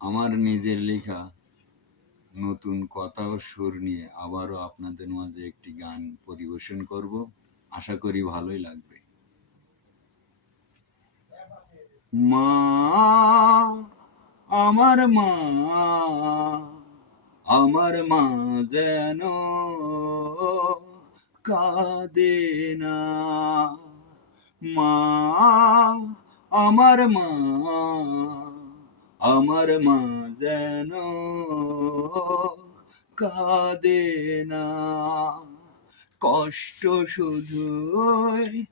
আমার নিজের লেখা নতুন কথা ও সুর নিয়ে আবারও আপনাদের মাঝে একটি গান পরিবেশন করব। আশা করি ভালোই লাগবে। মা, আমার মা, আমার মা যেন কাঁদে না। মা, আমার মা, আমার মা যেন কাঁদে না। কষ্ট শুধুই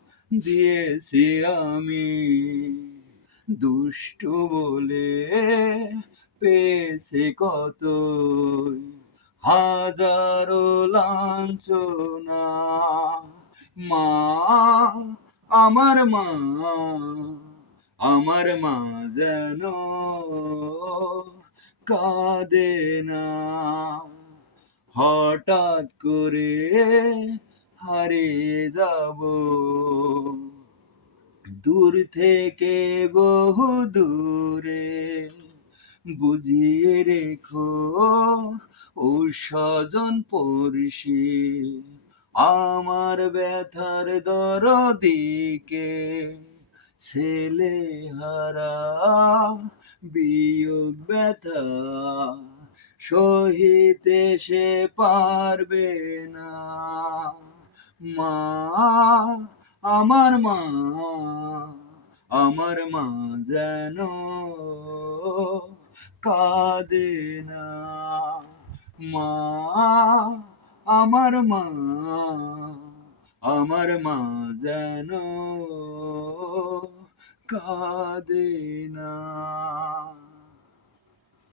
দিয়েছি আমি, দুষ্টু বলে পেয়েছে কতই, হাজারো লাঞ্ছনা। মা, আমার মা, আমার মা যেন কাঁদে না। হঠাৎ করে হারিয়ে যাব, দূর থেকে বহু দূরে, বুঝিয়ে রেখো ও স্বজন পড়শি, আমার ব্যথার দরদিকে। ছেলে হারা বিয়োগ ব্যথা সহিতে সে পারবে না। মা, আমার মা, আমার মা যেন কাঁদে না। মা, আমার মা, আমার মা যেন কাঁদে না।